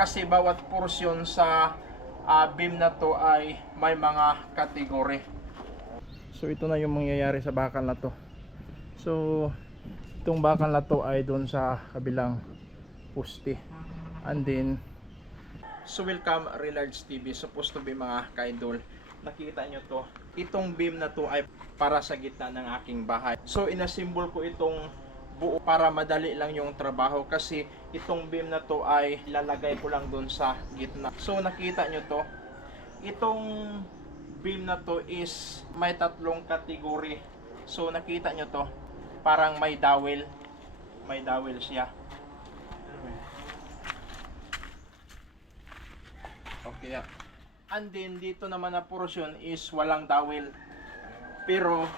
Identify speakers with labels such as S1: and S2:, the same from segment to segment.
S1: kasi bawat porsyon sa ah, beam na to ay may mga kategory. So ito na yung mangyayari sa bakal na to. So itong bakal na to ay doon sa kabilang poste. And then So welcome Relarge TV, supposed to be mga kaidol. Nakita nyo to. Itong beam na to ay para sa gitna ng aking bahay. So inasimbol ko itong buo para madali lang yung trabaho kasi itong beam na to ay lalagay ko lang doon sa gitna. So nakita nyo to. Itong beam na to is may tatlong kategory. So nakita nyo to. Parang may dowel. May dowel siya. Okay. yeah. And then dito naman na portion is walang dowel. Pero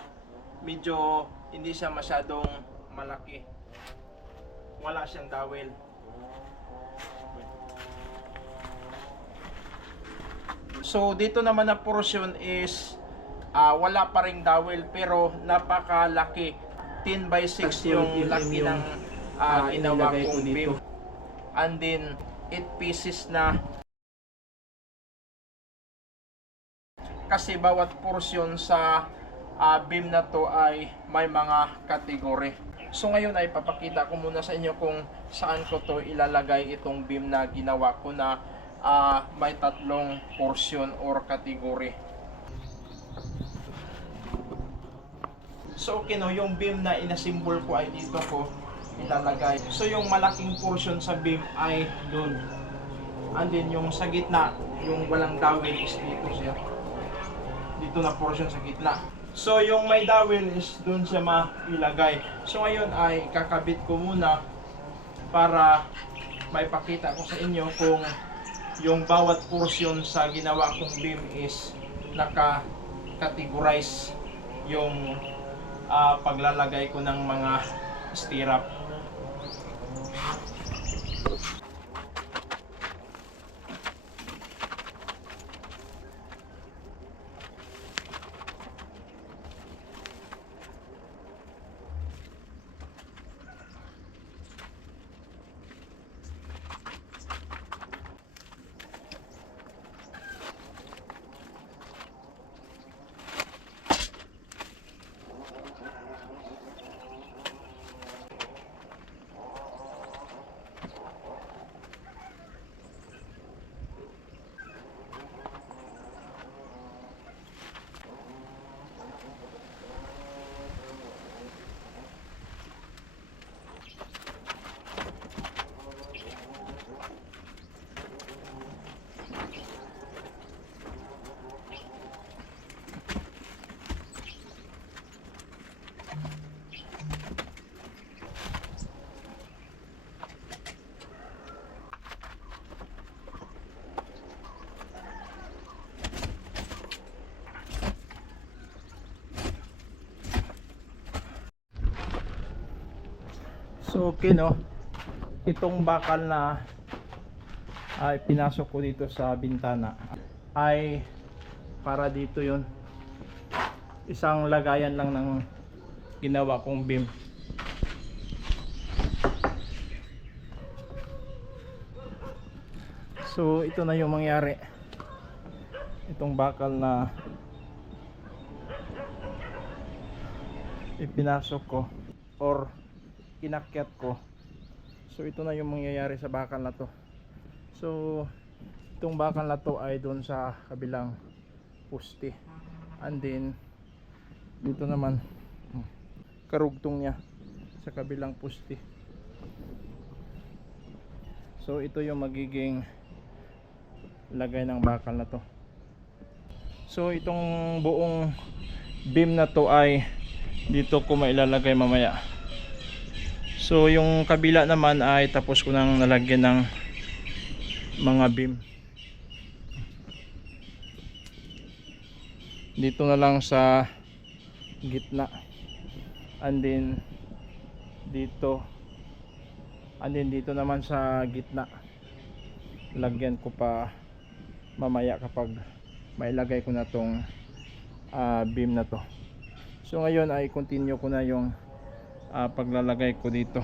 S1: medyo hindi siya masyadong malaki. Wala siyang dowel. So dito naman na portion is ah, wala pa ring dowel pero napakalaki. 10 by 6 yung laki ng ah, ginawa kong beam. And then 8 pieces na kasi bawat porsyon sa ah, beam na to ay may mga kategory. So ngayon ay papakita ko muna sa inyo kung saan ko to ilalagay itong beam na ginawa ko na ah, may tatlong porsyon or kategory. So okay no, yung beam na inasimbol ko ay dito ko ilalagay. So yung malaking portion sa beam ay doon. And then yung sa gitna, yung walang dowel is dito siya dito na portion sa gitna. So yung may dowel is doon siya mailagay. So ngayon ay kakabit ko muna para may pakita ko sa inyo kung yung bawat portion sa ginawa kong beam is naka-categorize yung ah, paglalagay ko ng mga stirrup. So okay no. Itong bakal na ay pinasok ko dito sa bintana ay para dito 'yon. Isang lagayan lang ng ginawa kong beam. So ito na yung mangyari. Itong bakal na ipinasok ko or inakyat ko. So ito na yung mangyayari sa bakal na to. So itong bakal na to ay doon sa kabilang poste. And then dito naman hmm, karugtong niya sa kabilang poste. So ito yung magiging lagay ng bakal na to. So itong buong beam na to ay dito ko mailalagay mamaya So yung kabila naman ay tapos ko nang nalagyan ng mga beam. Dito na lang sa gitna. And then dito. And then dito naman sa gitna. Lagyan ko pa mamaya kapag mailagay ko na tong ah, beam na to. So ngayon ay continue ko na yung ah, paglalagay ko dito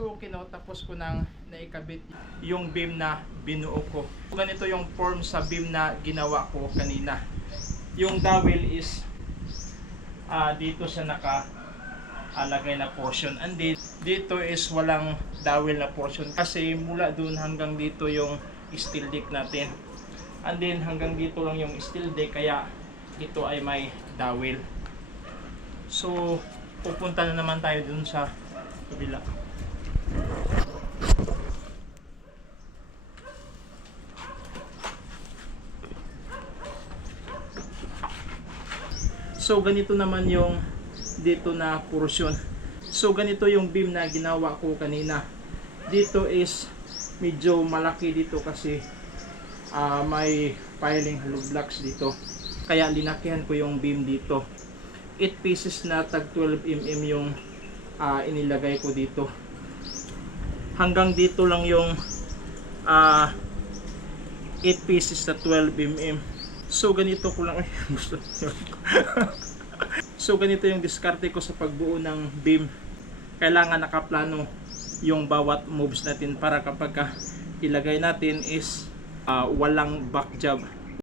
S1: So okay no, tapos ko nang naikabit yung beam na binuo ko. Ganito yung form sa beam na ginawa ko kanina. Yung dowel is ah, dito sa naka alagay na portion. And then, dito is walang dowel na portion kasi mula dun hanggang dito yung steel deck natin. And then hanggang dito lang yung steel deck kaya ito ay may dowel. So, pupunta na naman tayo dun sa kabila. So, ganito naman yung dito na portion. So, ganito yung beam na ginawa ko kanina. Dito is medyo malaki dito kasi ah, may piling hollow blocks dito. Kaya linakihan ko yung beam dito. 8 pieces na tag 12 mm yung ah, inilagay ko dito. Hanggang dito lang yung ah, 8 pieces na 12 mm. So ganito ko lang gusto. so ganito yung diskarte ko sa pagbuo ng beam. Kailangan nakaplano yung bawat moves natin para kapag ka ilagay natin is ah, walang back jab